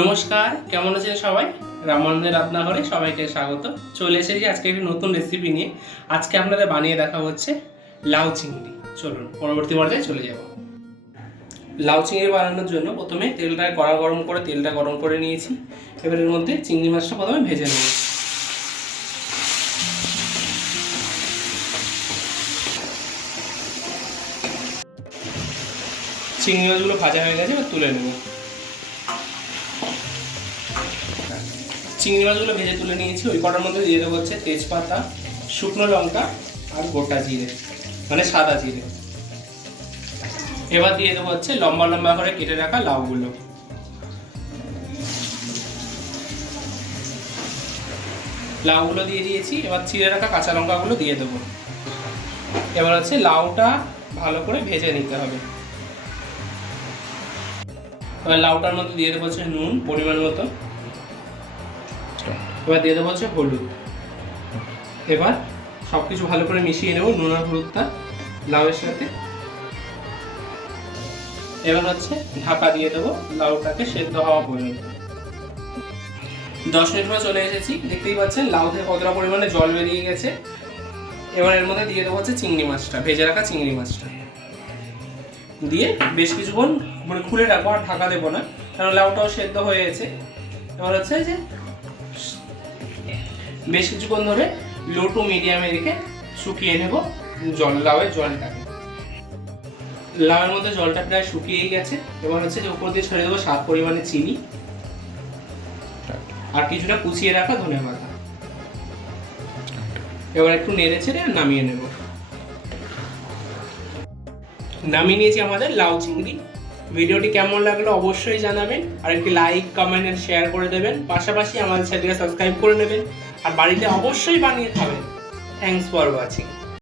নমস্কার, কেমন আছেন সবাই? রামানন্দের রান্নাঘরে সবাইকে স্বাগত। চলে এসেছি আজকে একটি নতুন রেসিপি নিয়ে। আজকে আপনাদের বানিয়ে দেখা হচ্ছে লাউ চিংড়ি। চলুন পরবর্তী পর্যায়ে চলে যাব। লাউ চিংড়ি বানানোর জন্য প্রথমে কড়া গরম করে তেলটা গরম করে নিয়েছি। এবার এর মধ্যে চিংড়ি মাছটা প্রথমে ভেজে নেব। চিংড়ি মাছগুলো ভাজা হয়ে গেছে, এবার তুলে নেব। চিংড়ি মাছগুলো ভেজে তুলে নিয়েছি। ওই কটার মধ্যে দিয়ে দেবো হচ্ছে তেজপাতা, শুকনো লঙ্কা আর গোটা জিরে, মানে সাদা জিরে। এবার দিয়ে দেবো হচ্ছে লম্বা লম্বা করে কেটে রাখা লাউগুলো। লাউগুলো দিয়ে দিয়েছি। এবার চিড়ে রাখা কাঁচা লঙ্কাগুলো দিয়ে দেবো। এবার হচ্ছে লাউটা ভালো করে ভেজে নিতে হবে। এবার লাউটার মধ্যে দিয়ে দেবো হচ্ছে নুন পরিমাণ মতো। এবার দিয়ে দেবো হচ্ছে হলুদ। এবার সব কিছু ভালো করে মিশিয়ে নেব, নুন আর হলুদটা লাউয়ের সাথে। এবার হচ্ছে ঢাকা দিয়ে দেবো লাউটাকে সেদ্ধ হওয়া পর্যন্ত। 10 মিনিট পর চলে এসেছি। দেখতেই পাচ্ছেন লাউ থেকে কতটা পরিমাণে জল বেরিয়ে গেছে। এবার এর মধ্যে দিয়ে দেবো হচ্ছে চিংড়ি মাছটা, ভেজে রাখা চিংড়ি মাছটা দিয়ে বেশ কিছুক্ষণ মানে খুলে রাখবো, আর ঢাকা দেবো না, কারণ লাউটাও সেদ্ধ হয়ে গেছে। এবার হচ্ছে যে বেশ কিছুক্ষণ ধরে লো টু মিডিয়ামে রেখে শুকিয়ে নেব লাউয়ের জলটাকে। লাউয়ের মধ্যে জলটা প্রায় শুকিয়েই গেছে। এবার হচ্ছে যে উপর দিয়ে ছেড়ে দেবো স্বাদ পরিমাণে চিনি আর কিছুটা কুচিয়ে রাখা ধনেপাতা। এবার একটু নেড়ে ছেড়ে নামিয়ে নেব। নামিয়ে নিয়েছি আমাদের লাউ চিংড়ি। ভিডিওটি কেমন লাগলো অবশ্যই জানাবেন, আর একটি লাইক কমেন্ট আর শেয়ার করে দেবেন। পাশাপাশি আমাদের চ্যানেলকে সাবস্ক্রাইব করে নেবেন, আর বাড়িতে অবশ্যই বানিয়ে খাবেন। Thanks for watching.